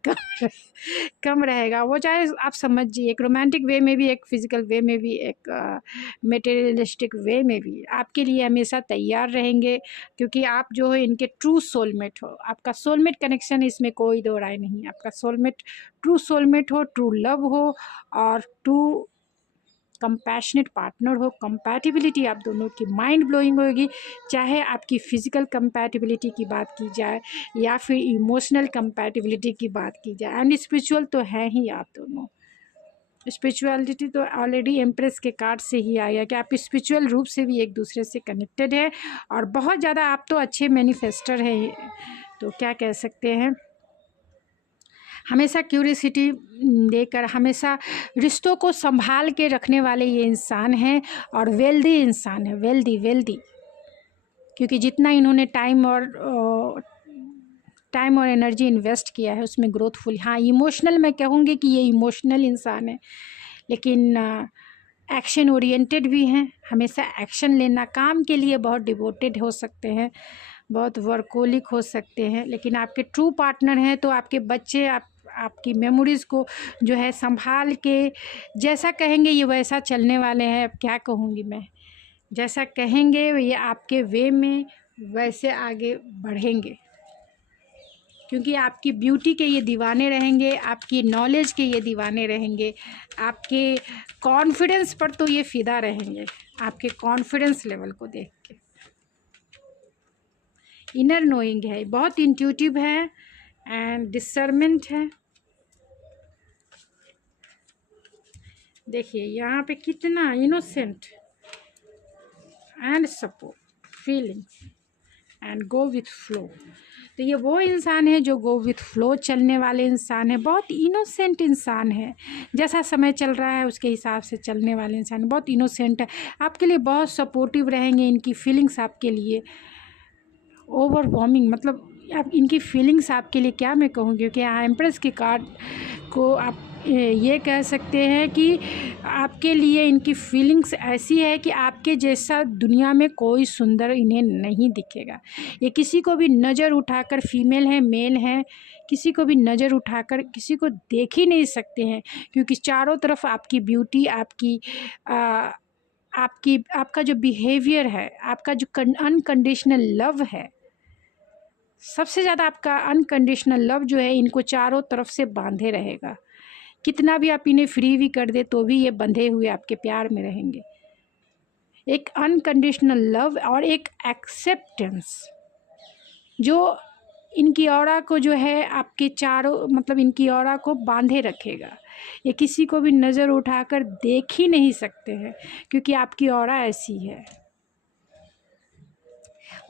कम रहेगा वो, चाहे आप समझिए एक रोमांटिक वे में भी, एक फिजिकल वे में भी, एक मटेरियलिस्टिक वे में भी आपके लिए हमेशा तैयार रहेंगे, क्योंकि आप जो है इनके ट्रू सोलमेट हो। आपका सोलमेट कनेक्शन, इसमें कोई दो राय नहीं, आपका सोलमेट ट्रू सोलमेट हो, ट्रू लव हो, और ट्रू कंपैशनेट पार्टनर हो। कंपैटिबिलिटी आप दोनों की माइंड ब्लोइंग होगी, चाहे आपकी फ़िज़िकल कंपैटिबिलिटी की बात की जाए या फिर इमोशनल कंपैटिबिलिटी की बात की जाए, एंड स्पिरिचुअल तो है ही आप दोनों। स्पिरिचुअलिटी तो ऑलरेडी एम्प्रेस के कार्ड से ही आया कि आप स्पिरिचुअल रूप से भी एक दूसरे से कनेक्टेड है, और बहुत ज़्यादा आप तो अच्छे मैनिफेस्टर हैं, तो क्या कह सकते हैं, हमेशा क्यूरियसिटी देकर हमेशा रिश्तों को संभाल के रखने वाले ये इंसान हैं, और वेल्दी इंसान है, वेल्दी, क्योंकि जितना इन्होंने टाइम और एनर्जी इन्वेस्ट किया है उसमें ग्रोथफुल। हाँ, इमोशनल मैं कहूँगी कि ये इमोशनल इंसान है, लेकिन एक्शन ओरिएंटेड भी हैं, हमेशा एक्शन लेना, काम के लिए बहुत डिवोटेड हो सकते हैं, बहुत वर्कोलिक हो सकते हैं, लेकिन आपके ट्रू पार्टनर हैं तो आपके बच्चे आपकी मेमोरीज़ को जो है संभाल के, जैसा कहेंगे ये वैसा चलने वाले हैं। अब क्या कहूँगी मैं, जैसा कहेंगे ये आपके वे में वैसे आगे बढ़ेंगे, क्योंकि आपकी ब्यूटी के ये दीवाने रहेंगे, आपकी नॉलेज के ये दीवाने रहेंगे, आपके कॉन्फिडेंस पर तो ये फ़िदा रहेंगे, आपके कॉन्फिडेंस लेवल को देख के। इनर नोइंग है, बहुत इंट्यूटिव है एंड डिसर्मेंट है। देखिए यहाँ पे कितना innocent and support feelings and go with flow. तो ये वो इंसान है जो गो विथ फ्लो चलने वाले इंसान है, बहुत इनोसेंट इंसान है, जैसा समय चल रहा है उसके हिसाब से चलने वाले इंसान, बहुत इनोसेंट है, आपके लिए बहुत सपोर्टिव रहेंगे। इनकी फीलिंग्स आपके लिए ओवरवॉर्मिंग, मतलब आप इनकी फीलिंग्स आपके लिए क्या मैं कहूँगी, क्योंकि यहाँ एम्प्रेस के कार्ड को आप ये कह सकते हैं कि आपके लिए इनकी फीलिंग्स ऐसी है कि आपके जैसा दुनिया में कोई सुंदर इन्हें नहीं दिखेगा। ये किसी को भी नज़र उठाकर, फीमेल है मेल है, किसी को भी नज़र उठाकर किसी को देख ही नहीं सकते हैं, क्योंकि चारों तरफ आपकी ब्यूटी, आपका जो बिहेवियर है, आपका जो अनकंडीशनल लव है, सबसे ज़्यादा आपका अनकंडीशनल लव जो है इनको चारों तरफ से बांधे रहेगा। कितना भी आप इन्हें फ्री भी कर दे तो भी ये बंधे हुए आपके प्यार में रहेंगे। एक अनकंडीशनल लव और एक एक्सेप्टेंस जो इनकी ऑरा को जो है आपके चारों, मतलब इनकी ऑरा को बांधे रखेगा। ये किसी को भी नज़र उठाकर देख ही नहीं सकते हैं, क्योंकि आपकी ऑरा ऐसी है।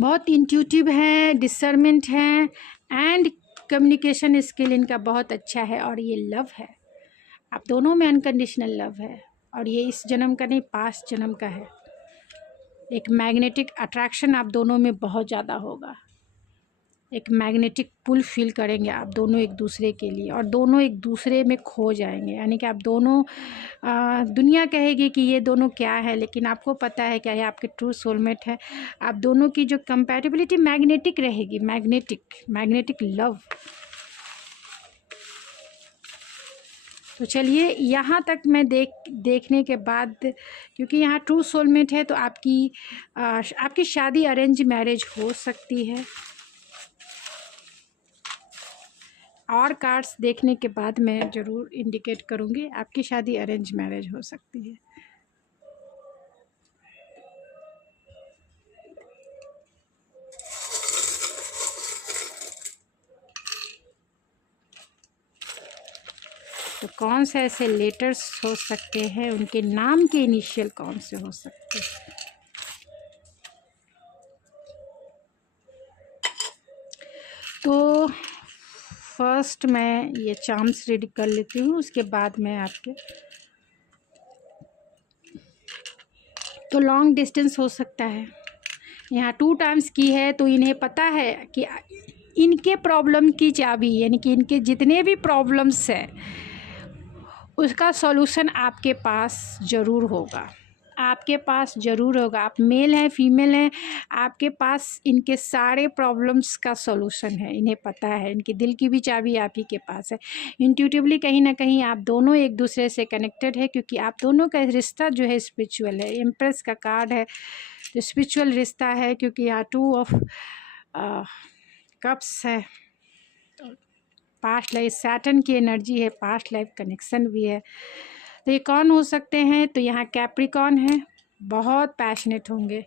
बहुत इंट्यूटिव हैं, डिसर्मेंट हैं, एंड कम्युनिकेशन स्किल इनका बहुत अच्छा है। और ये लव है, आप दोनों में अनकंडीशनल लव है, और ये इस जन्म का नहीं, पास्ट जन्म का है। एक मैग्नेटिक अट्रैक्शन आप दोनों में बहुत ज़्यादा होगा, एक मैग्नेटिक पुल फील करेंगे आप दोनों एक दूसरे के लिए, और दोनों एक दूसरे में खो जाएंगे। यानी कि आप दोनों, दुनिया कहेगी कि ये दोनों क्या है, लेकिन आपको पता है क्या, ये आपके ट्रू सोलमेट है। आप दोनों की जो कंपैटिबिलिटी मैग्नेटिक रहेगी, मैग्नेटिक लव। तो चलिए यहाँ तक मैं देखने के बाद, क्योंकि यहाँ ट्रू सोलमेट है, तो आपकी शादी अरेंज मैरिज हो सकती है। और कार्ड्स देखने के बाद मैं ज़रूर इंडिकेट करूँगी, आपकी शादी अरेंज मैरिज हो सकती है। तो कौन से ऐसे लेटर्स हो सकते हैं, उनके नाम के इनिशियल कौन से हो सकते हैं। तो फर्स्ट मैं ये चार्म्स रेडी कर लेती हूँ, उसके बाद मैं आपके, तो लॉन्ग डिस्टेंस हो सकता है। यहाँ 2 टाइम्स की है, तो इन्हें पता है कि इनके प्रॉब्लम की चाबी, यानी कि इनके जितने भी प्रॉब्लम्स हैं उसका सॉल्यूशन आपके पास ज़रूर होगा, आपके पास ज़रूर होगा। आप मेल हैं फीमेल हैं, आपके पास इनके सारे प्रॉब्लम्स का सॉल्यूशन है, इन्हें पता है। इनकी दिल की भी चाबी आप ही के पास है। इंट्यूटिवली कहीं ना कहीं आप दोनों एक दूसरे से कनेक्टेड है, क्योंकि आप दोनों का रिश्ता जो है स्पिरिचुअल है। एम्प्रेस का कार्ड है, तो स्पिरिचुअल रिश्ता है, क्योंकि यहाँ 2 ऑफ कप्स है, पास्ट लाइफ सैटर्न की एनर्जी है, पास्ट लाइफ कनेक्शन भी है। तो ये कौन हो सकते हैं, तो यहाँ कैप्रिकॉन है, बहुत पैशनेट होंगे।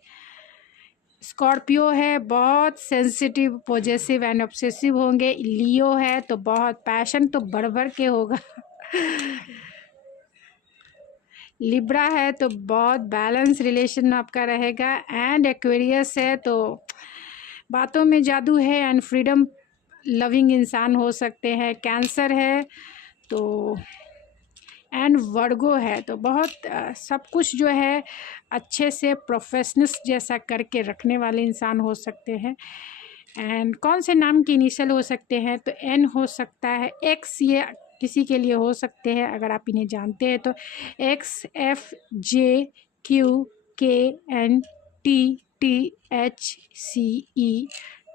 स्कॉर्पियो है, बहुत सेंसिटिव, पॉजेसिव एंड ऑब्सेसिव होंगे। लियो है, तो बहुत पैशन तो बढ़ के होगा। लिब्रा है, तो बहुत बैलेंस रिलेशन आपका रहेगा। एंड एक्वेरियस है, तो बातों में जादू है एंड फ्रीडम लविंग इंसान हो सकते हैं। कैंसर है, तो एंड वर्गो है, तो बहुत सब कुछ जो है अच्छे से प्रोफेशनल्स जैसा करके रखने वाले इंसान हो सकते हैं। एंड कौन से नाम के इनिशियल हो सकते हैं, तो एन हो सकता है, एक्स ये किसी के लिए हो सकते हैं अगर आप इन्हें जानते हैं तो। X, F, J, Q, K, N, T, T, H, C, E,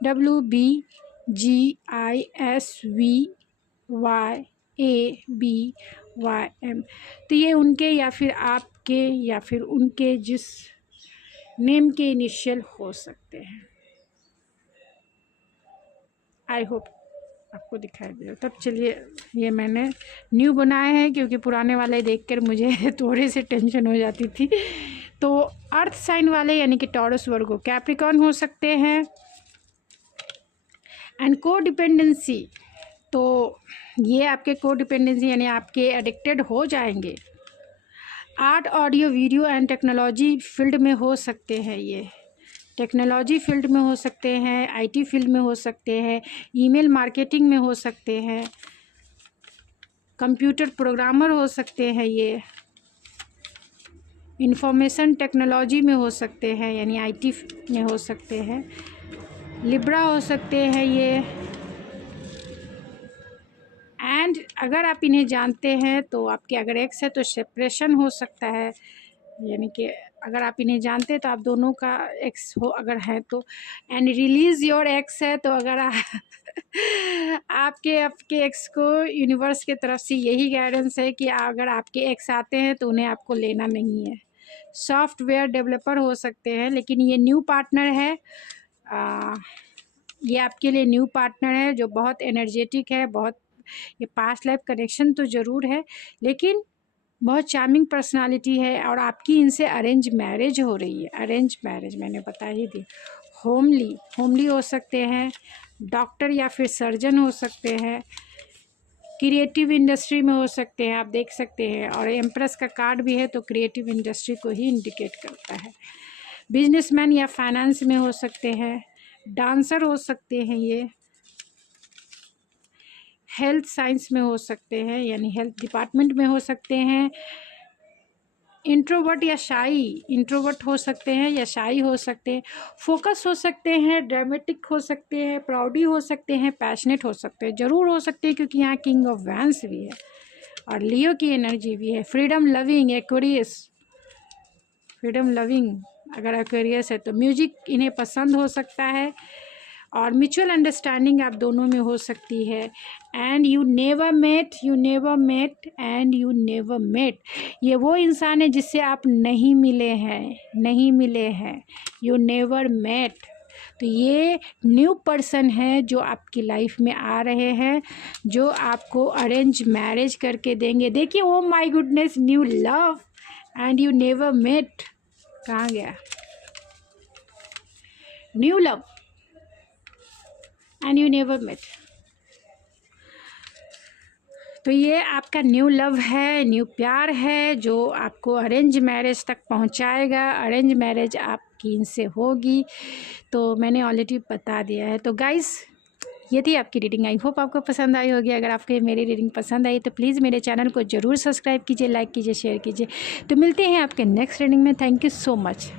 W, B, G, I, S, V, Y, A, B, Y, M. तो ये उनके या फिर आपके या फिर उनके जिस नेम के इनिशियल हो सकते हैं। आई होप आपको दिखाई दे। तब चलिए, ये मैंने न्यू बनाए हैं क्योंकि पुराने वाले देखकर मुझे थोड़ी सी टेंशन हो जाती थी। तो अर्थ साइन वाले यानी कि टॉरस, वर्गो, कैप्रिकॉर्न हो सकते हैं। एंड को डिपेंडेंसी, तो ये आपके को डिपेंडेंसी यानी आपके एडिक्टेड हो जाएंगे। Art, audio, video and technology field में हो सकते हैं। ये टेक्नोलॉजी फील्ड में हो सकते हैं, आईटी फील्ड में हो सकते हैं, ईमेल मार्केटिंग में हो सकते हैं, कंप्यूटर प्रोग्रामर हो सकते हैं, ये इंफॉर्मेशन टेक्नोलॉजी में हो सकते हैं यानी आईटी में हो सकते हैं। लिब्रा हो सकते हैं ये। एंड अगर आप इन्हें जानते हैं तो आपके अगर एक्स है तो सेपरेशन हो सकता है, यानी कि अगर आप इन्हें जानते हैं तो आप दोनों का एक्स हो अगर है तो, एंड रिलीज़ योर एक्स है तो अगर आपके एक्स को यूनिवर्स के तरफ से यही गाइडेंस है कि अगर आपके एक्स आते हैं तो उन्हें आपको लेना नहीं है। सॉफ्टवेयर डेवलपर हो सकते हैं, लेकिन ये न्यू पार्टनर है, ये आपके लिए न्यू पार्टनर है जो बहुत एनर्जेटिक है, बहुत, ये पास्ट लाइफ कनेक्शन तो ज़रूर है लेकिन बहुत चार्मिंग पर्सनालिटी है, और आपकी इनसे अरेंज मैरिज हो रही है। अरेंज मैरिज मैंने बता ही दी। होमली हो सकते हैं, डॉक्टर या फिर सर्जन हो सकते हैं, क्रिएटिव इंडस्ट्री में हो सकते हैं, आप देख सकते हैं, और एम्प्रेस का कार्ड भी है तो क्रिएटिव इंडस्ट्री को ही इंडिकेट करता है। बिजनेसमैन या फाइनेंस में हो सकते हैं, डांसर हो सकते हैं, ये हेल्थ साइंस में हो सकते हैं, यानी हेल्थ डिपार्टमेंट में हो सकते हैं, इंट्रोवर्ट या शाई, इंट्रोवर्ट हो सकते हैं या शाई हो सकते हैं, फोकस हो सकते हैं, ड्रामेटिक हो सकते हैं, प्राउडी हो सकते हैं, पैशनेट हो सकते हैं, ज़रूर हो सकते हैं क्योंकि यहाँ किंग ऑफ वैंस भी है और लियो की एनर्जी भी है। Freedom loving, Aquarius, freedom loving अगर एक्वेरियस है तो म्यूजिक इन्हें पसंद हो सकता है, और म्यूचुअल अंडरस्टैंडिंग आप दोनों में हो सकती है। And you never met and you never met, ये वो इंसान है जिससे आप नहीं मिले हैं, यू नेवर मेट। तो ये न्यू पर्सन है जो आपकी लाइफ में आ रहे हैं, जो आपको अरेंज मैरिज करके देंगे। देखिए, oh my goodness, new love and you never met, कहाँ गया new love and you never met. तो ये आपका न्यू लव है, न्यू प्यार है जो आपको अरेंज मैरिज तक पहुंचाएगा। अरेंज मैरिज आपकी इनसे होगी, तो मैंने ऑलरेडी बता दिया है। तो गाइस, ये थी आपकी रीडिंग। आई होप आपको पसंद आई होगी। अगर आपको मेरी रीडिंग पसंद आई तो प्लीज़ मेरे चैनल को ज़रूर सब्सक्राइब कीजिए, लाइक कीजिए, शेयर कीजिए। तो मिलते हैं आपके नेक्स्ट रीडिंग में। Thank you so much.